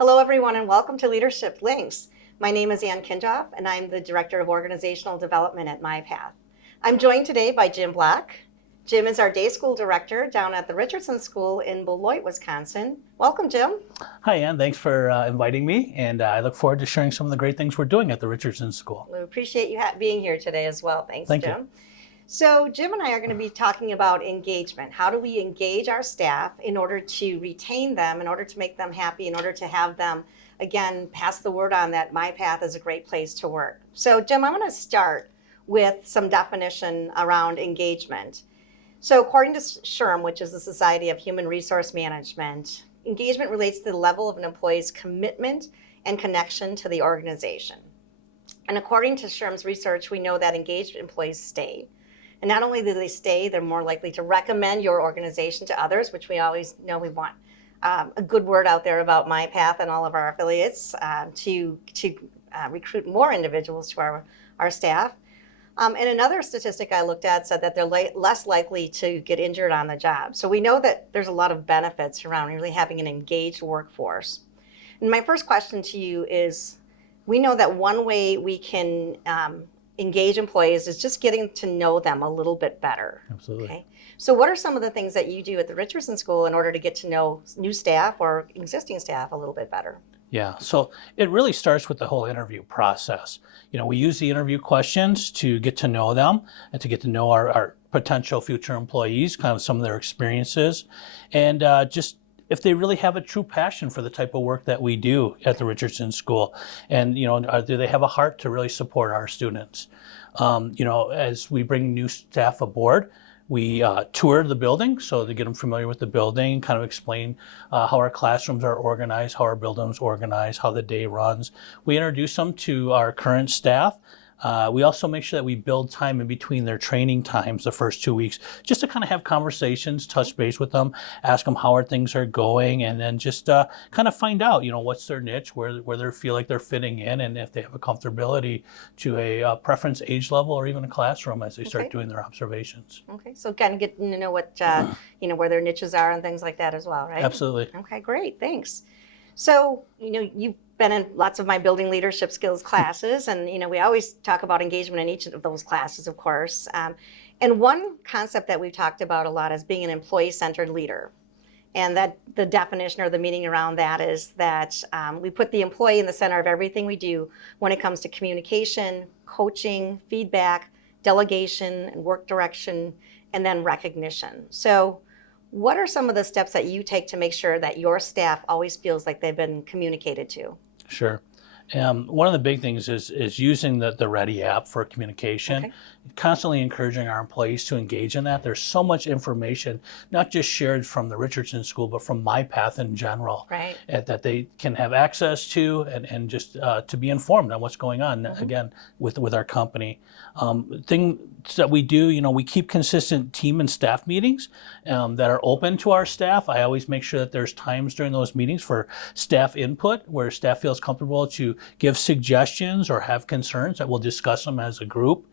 Hello, everyone, and welcome to Leadership Links. My name is Ann Kintopf, and I'm the Director of Organizational Development at MyPath. I'm joined today by Jim Black. Jim is our day school director down at the Richardson School in Beloit, Wisconsin. Welcome, Jim. Hi, Ann. Thanks for inviting me, and I look forward to sharing some of the great things we're doing at the Richardson School. We appreciate you being here today as well. Thanks, Thank Jim. you. So Jim and I are going to be talking about engagement. How do we engage our staff in order to retain them, in order to make them happy, in order to have them, again, pass the word on that MyPath is a great place to work. So Jim, I'm going to start with some definition around engagement. So according to SHRM, which is the Society of Human Resource Management, engagement relates to the level of an employee's commitment and connection to the organization. And according to SHRM's research, we know that engaged employees stay. And not only do they stay, they're more likely to recommend your organization to others, which we always know we want a good word out there about MyPath and all of our affiliates to recruit more individuals to our staff. And another statistic I looked at said that they're less likely to get injured on the job. So we know that there's a lot of benefits around really having an engaged workforce. And my first question to you is, we know that one way we can engage employees is just getting to know them a little bit better. Absolutely. Okay. So what are some of the things that you do at the Richardson School in order to get to know new staff or existing staff a little bit better? Yeah, so it really starts with the whole interview process. We use the interview questions to get to know them and to get to know our potential future employees, kind of some of their experiences, and just if they really have a true passion for the type of work that we do at the Richardson School, and do they have a heart to really support our students? As we bring new staff aboard, we tour the building, so to get them familiar with the building, kind of explain how our classrooms are organized, how our building's organized, how the day runs. We introduce them to our current staff. We also make sure that we build time in between their training times the first 2 weeks, just to kind of have conversations, touch base with them, ask them how things are going, and then just kind of find out, what's their niche, where they feel like they're fitting in, and if they have a comfortability to a preference age level or even a classroom as they start doing their observations. Okay, so kind of getting to know what, where their niches are and things like that as well, right? Absolutely. Okay, great, thanks. So, you've been in lots of my building leadership skills classes, and, we always talk about engagement in each of those classes, of course. And one concept that we've talked about a lot is being an employee-centered leader. And that the definition or the meaning around that is that we put the employee in the center of everything we do when it comes to communication, coaching, feedback, delegation, and work direction, and then recognition. So what are some of the steps that you take to make sure that your staff always feels like they've been communicated to? Sure. One of the big things is using the Ready app for communication, constantly encouraging our employees to engage in that. There's so much information, not just shared from the Richardson School, but from MyPath in general, that they can have access to and just to be informed on what's going on, again, with our company. Things that we do, we keep consistent team and staff meetings that are open to our staff. I always make sure that there's times during those meetings for staff input, where staff feels comfortable to give suggestions or have concerns, that we'll discuss them as a group.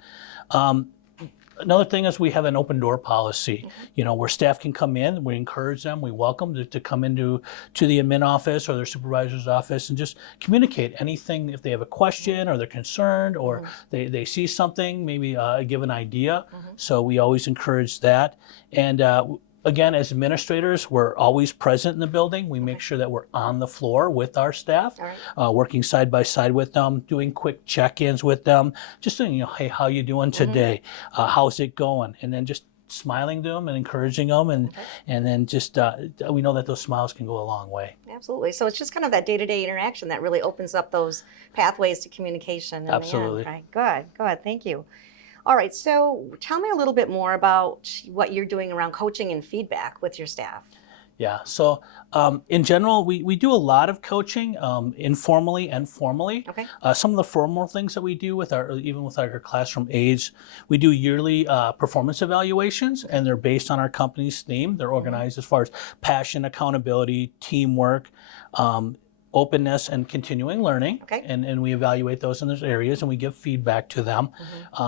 Another thing is we have an open door policy, where staff can come in. We encourage them, we welcome them to come into the admin office or their supervisor's office and just communicate anything if they have a question or they're concerned or they see something, maybe give an idea. So we always encourage that. And again, as administrators, we're always present in the building. We make sure that we're on the floor with our staff, working side by side with them, doing quick check-ins with them, just saying, hey, how you doing today? How's it going? And then just smiling to them and encouraging them, and then just we know that those smiles can go a long way. Absolutely. So it's just kind of that day-to-day interaction that really opens up those pathways to communication. Absolutely. Right. Good. Thank you. All right, so tell me a little bit more about what you're doing around coaching and feedback with your staff. Yeah, so in general, we do a lot of coaching, informally and formally. Some of the formal things that we do even with our classroom aides, we do yearly performance evaluations, and they're based on our company's theme. They're organized as far as passion, accountability, teamwork. openness and continuing learning, Okay. and we evaluate those in those areas and we give feedback to them.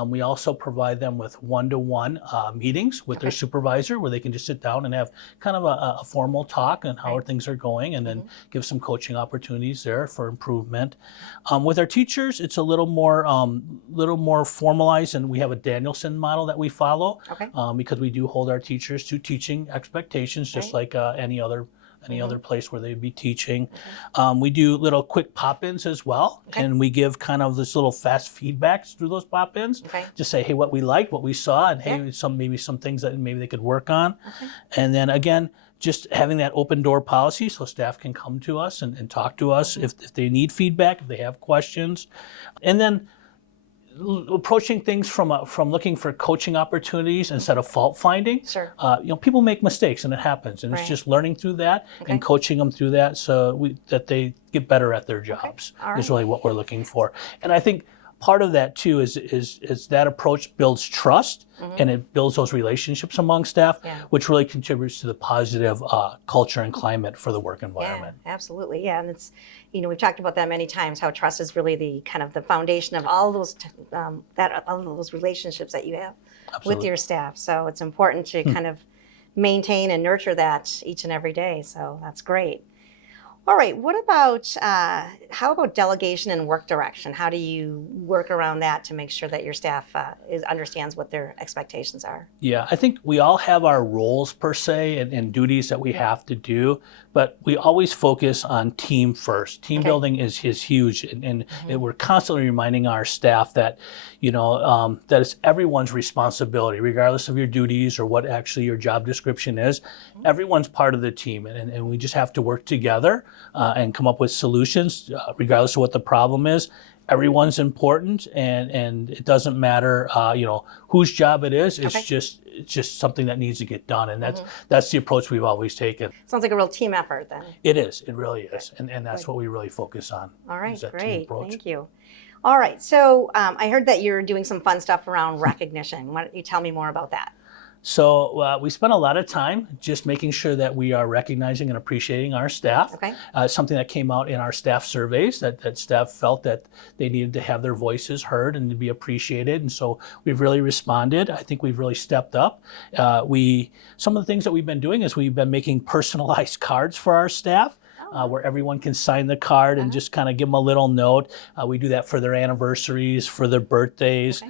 We also provide them with one-to-one meetings with their supervisor where they can just sit down and have kind of a formal talk on how things are going, and then give some coaching opportunities there for improvement. With our teachers, it's a little more formalized, and we have a Danielson model that we follow, because we do hold our teachers to teaching expectations, just like any other place where they'd be teaching. We do little quick pop-ins as well, and we give kind of this little fast feedbacks through those pop-ins. Just say, hey, what we liked, what we saw, and hey, maybe some things that maybe they could work on. And then again, just having that open door policy so staff can come to us and talk to us if they need feedback, if they have questions. And then approaching things from looking for coaching opportunities instead of fault finding. Sure. People make mistakes and it happens, and it's just learning through that and coaching them through that so that they get better at their jobs is really what we're looking for. And I think part of that too is that approach builds trust and it builds those relationships among staff, which really contributes to the positive culture and climate for the work environment. Yeah, absolutely. Yeah, and it's, we've talked about that many times, how trust is really the kind of the foundation of all those all of those relationships that you have with your staff. So it's important to kind of maintain and nurture that each and every day. So that's great. All right, what about, how about delegation and work direction? How do you work around that to make sure that your staff understands what their expectations are? Yeah, I think we all have our roles per se and duties that we have to do, but we always focus on team first. Team building is huge, and we're constantly reminding our staff that, that it's everyone's responsibility, regardless of your duties or what actually your job description is. Everyone's part of the team, and we just have to work together and come up with solutions, regardless of what the problem is. Everyone's important, and it doesn't matter, whose job it is. It's just something that needs to get done, and that's the approach we've always taken. Sounds like a real team effort, then. It is. It really is, and that's what we really focus on. All right, great. Thank you. All right, so I heard that you're doing some fun stuff around recognition. Why don't you tell me more about that? So we spent a lot of time just making sure that we are recognizing and appreciating our staff. Something that came out in our staff surveys, that staff felt that they needed to have their voices heard and to be appreciated. And so we've really responded. I think we've really stepped up. Some of the things that we've been doing is we've been making personalized cards for our staff. Where everyone can sign the card and just kind of give them a little note. We do that for their anniversaries, for their birthdays.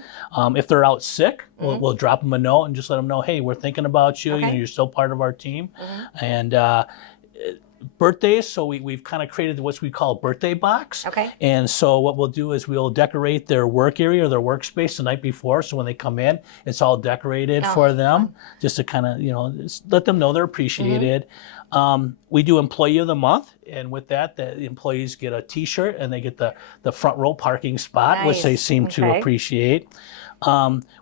If they're out sick, we'll drop them a note and just let them know, hey, we're thinking about you. You're still part of our team. And birthdays, so we've kind of created what we call a birthday box. And so what we'll do is we'll decorate their work area or their workspace the night before, so when they come in, it's all decorated for them, just to kind of, let them know they're appreciated. We do Employee of the Month, and with that, the employees get a T-shirt and they get the front row parking spot, which they seem to appreciate.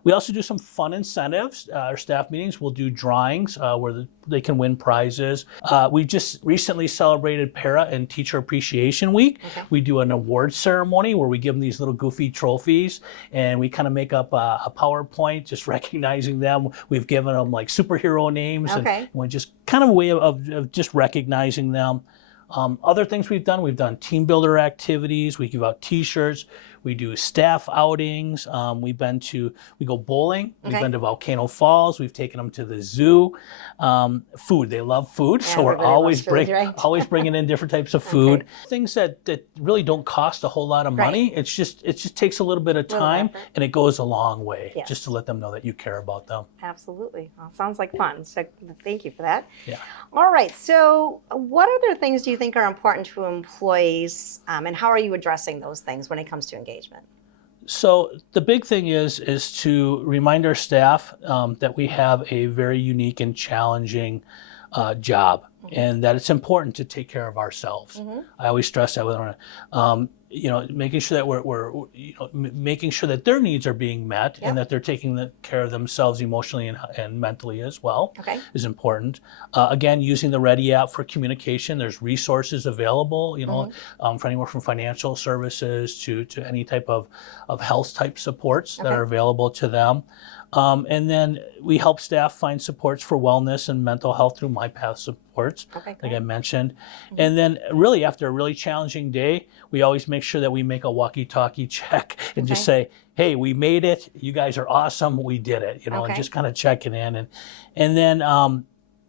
We also do some fun incentives. Our staff meetings, we'll do drawings where they can win prizes. We just recently celebrated Para and Teacher Appreciation Week. We do an award ceremony where we give them these little goofy trophies, and we kind of make up a PowerPoint just recognizing them. We've given them like superhero names, and we just kind of a way of just recognizing them. Other things we've done team builder activities. We give out T-shirts. We do staff outings. We go bowling. We've been to Volcano Falls. We've taken them to the zoo. Food, they love food, so we're always bringing in different types of food. Things that really don't cost a whole lot of money. It just takes a little bit of time, and it goes a long way just to let them know that you care about them. Absolutely. Well, sounds like fun. So thank you for that. All right. So what other things do you think are important to employees, and how are you addressing those things when it comes to engagement? So the big thing is to remind our staff that we have a very unique and challenging job, and that it's important to take care of ourselves. I always stress that with them. Making sure that we're making sure that their needs are being met and that they're taking care of themselves emotionally and mentally as well is important. Again, using the Ready app for communication. There's resources available, for anywhere from financial services to any type of health type supports that are available to them. And then we help staff find supports for wellness and mental health through MyPath supports, Okay, like great. I mentioned. And then really after a really challenging day, we always make sure that we make a walkie-talkie check and just say, hey, we made it. You guys are awesome. We did it, you know, and Okay. just kind of checking in. And then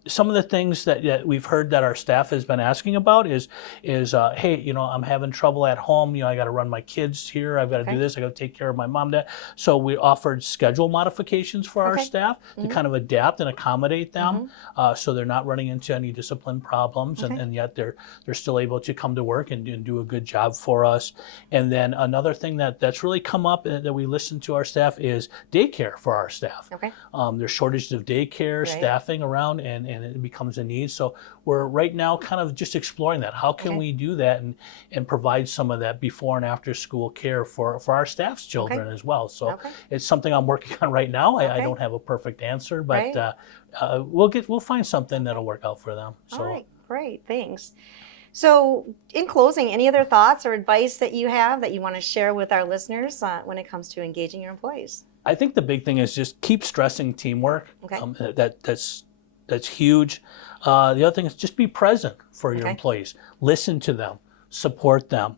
some of the things that we've heard that our staff has been asking about is hey, you know, I'm having trouble at home. You know, I got to run my kids here. I've got to do this. I got to take care of my mom, dad. So we offered schedule modifications for our staff to kind of adapt and accommodate them, so they're not running into any discipline problems, and yet they're still able to come to work and do a good job for us. And then another thing that's really come up that we listen to our staff is daycare for our staff. Okay. There's shortages of daycare staffing around, and it becomes a need. So we're right now kind of just exploring that. How can we do that and provide some of that before and after school care for our staff's children as well. So it's something I'm working on right now. I don't have a perfect answer, but we'll find something that'll work out for them. So. All right, great, thanks. So in closing, any other thoughts or advice that you have that you want to share with our listeners when it comes to engaging your employees? I think the big thing is just keep stressing teamwork. That's huge. The other thing is just be present for your employees. Listen to them, support them,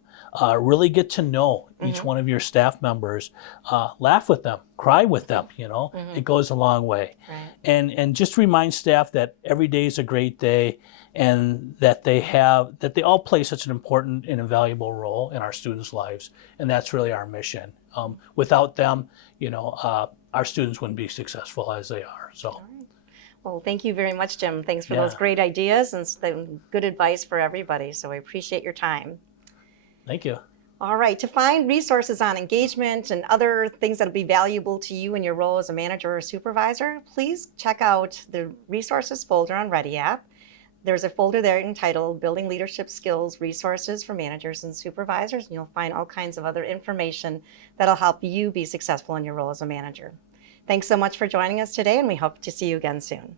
really get to know each one of your staff members, laugh with them, cry with them, you know, it goes a long way. Right. And just remind staff that every day is a great day, and that they all play such an important and invaluable role in our students' lives. And that's really our mission. Without them, you know, our students wouldn't be successful as they are. So. Well, thank you very much, Jim. Thanks for those great ideas and good advice for everybody. So I appreciate your time. Thank you. All right. To find resources on engagement and other things that will be valuable to you in your role as a manager or supervisor, please check out the resources folder on Ready app. There's a folder there entitled Building Leadership Skills Resources for Managers and Supervisors, and you'll find all kinds of other information that'll help you be successful in your role as a manager. Thanks so much for joining us today, and we hope to see you again soon.